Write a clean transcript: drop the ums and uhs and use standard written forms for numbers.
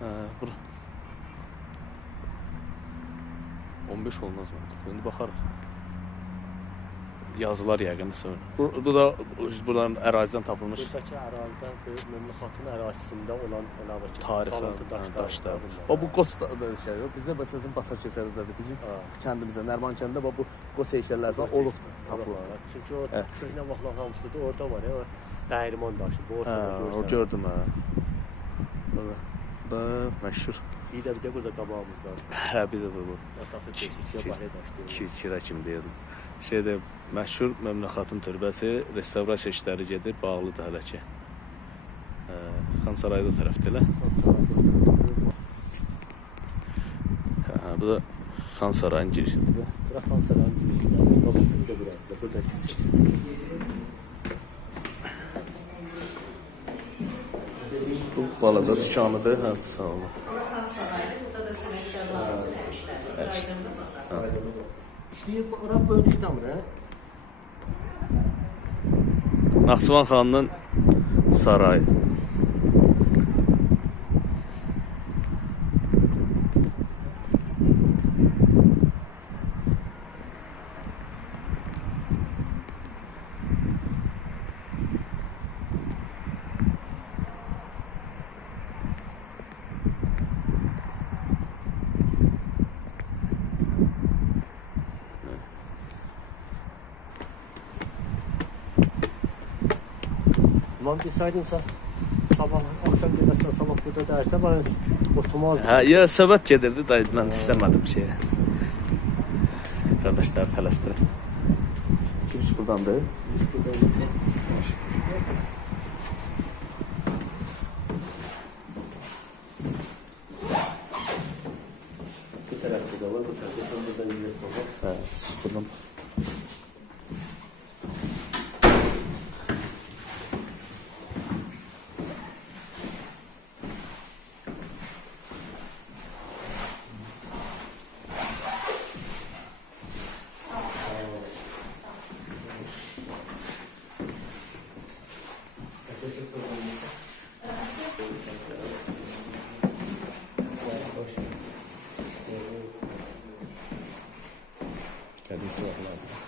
Bura 15 olmaz mı? İndi baxarıq. Yazılar yəqin məsələn. Bu da buradan ərazidən tapılmış. Buradakı ərazidən Möminə xatun ərazisində olan əlavə tarixi daşlar. Bu qos şey yox. Bizdə məsələn Basar keçərdədir. Bizim kəndimizdə, Nərman kəndində bu qos heykəllər falan olubdu, tapılıb. Çünki o köhnə vaxtlar hamısıdır. Orada var ya, dəyirman daşı. Bu ortada görürsən. O gördüm ha. Bu da məşhur. Bir də burada qabağımızda. Bir də bu. Atası kesikçə bahə daşdı. Kira kimi deyirdim. Şeydə məşhur Möminə xatun türbəsi restavrasiya işləri gedir, bağlıdır hələ ki. Xan Sarayda tərəfdə elə. Bu da Xan Sarayın girişidir. Bura Xan Sarayın girişidir. Burada bu balaca dükanıdır. Hə, sağ olun. Xan Sarayıdır. Burada da sənətkarlarımızın əmişləri. Aydındır. İşte ora bölüşdəmir, hə? Naxçıvan xanının sarayı. Mən desəydim sən sabah axşam gedəsən, sabah burada dərsə mən oturmazdım. Hə, ya söhbət gedirdi da mən istəmədim şeyə. Qardaşlar tələsdirəm. Giriş buradandır. Giriş buradandır. Bu tərəfdə də var, bu tərəfdə sən buradan yürüyüb bax. Hə, buradan. Qədim silahlar.